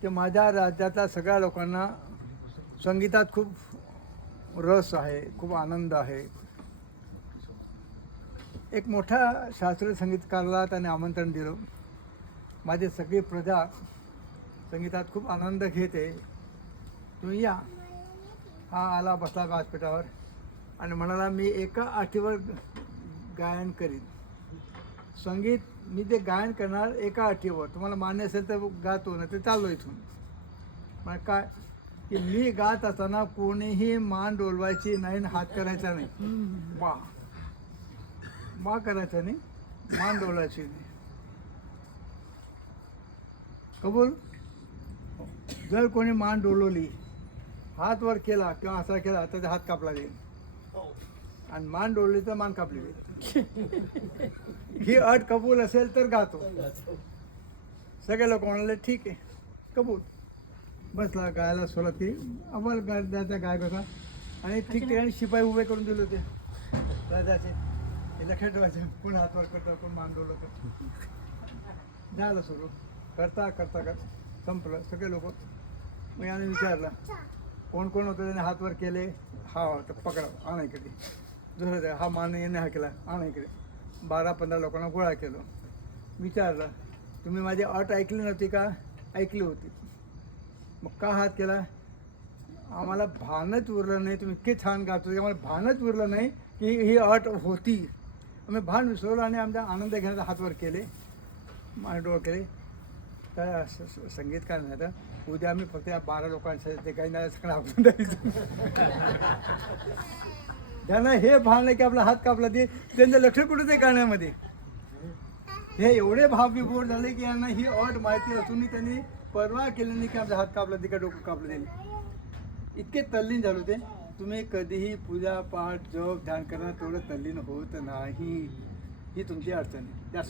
की माझ्या राज्यातल्या सगळ्या लोकांना संगीतात खूप रस आहे, खूप आनंद आहे. एक मोठ्या शास्त्रीय संगीतकाराला त्याने आमंत्रण दिलं. माझी सगळी प्रजा संगीतात खूप आनंद घेते, तुम्ही या. हा आला, बसला व्यासपीठावर आणि म्हणाला मी एका आठीवर गायन करीन. संगीत मी ते गायन करणार एका आठीवर, तुम्हाला मान्य असेल तर गातो, नाही तर चाललो इथून. मग काय की मी गात असताना कोणीही मान डोलवायची नाही आणि हात करायचा नाही. वा करायचा नाही, मान डोलवायची नाही. कबूल. जर कोणी मान डोलवली, हात वर केला किंवा असा केला तर हात कापला जाईल, आणि मान डोलली तर मान कापली जाईल. ही अट कबूल असेल तर गातो. सगळे लोक म्हणाले ठीक आहे, कबूल. बसला, गायला सुरुवात केली. अव्वल गायचा गायक होता आणि ठिकठिकाणी शिपाई उभे करून दिले होते राजाचे. हे लक्षात ठेवायचं, कोण हात वर करतं, कोण मान डोलवतं. झालं सुरू. करता करता करता संपलं. सगळे लोक. मग याने विचारलं कोण कोण होतं, त्याने हात वर केले. हा होता, पकडा, आणा इकडे. दुसरं हा मान याने हा केला, आणा इकडे. 12-15 लोकांना गोळा केलं. विचारलं तुम्ही माझी अट ऐकली नव्हती का? ऐकली होती. मग का हात केला? आम्हाला भानच उरलं नाही, तुम्ही इतके छान गातो, आम्हाला भानच उरलं नाही की ही अट होती. आम्ही भान विसरलो आणि आमचा आनंद घेण्याचा हातवर केले, मांडोळ केले. तर संगीतकार नाही तर उद्या आम्ही फक्त या 12 लोकांसाठी ते काही नाही सगळं आपण द्यायचं. त्यांना हे भान आहे की आपला हात कापला, ते त्यांचं लक्ष कुठं ते गाण्यामध्ये. हे एवढे भावविभोर झाले की यांना ही अट माहिती असूनही त्यांनी परवा केली नाही की आमचा हात कापला, ते का डोकं कापलं त्यांनी. इतके तल्लीन झाले होते. तुम्ही कधीही पूजा पाठ जप ध्यान करणार तेवढं तल्लीन होत नाही, ही तुमची अडचण आहे. त्या